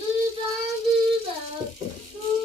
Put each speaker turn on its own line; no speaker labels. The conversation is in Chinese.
梳妆之本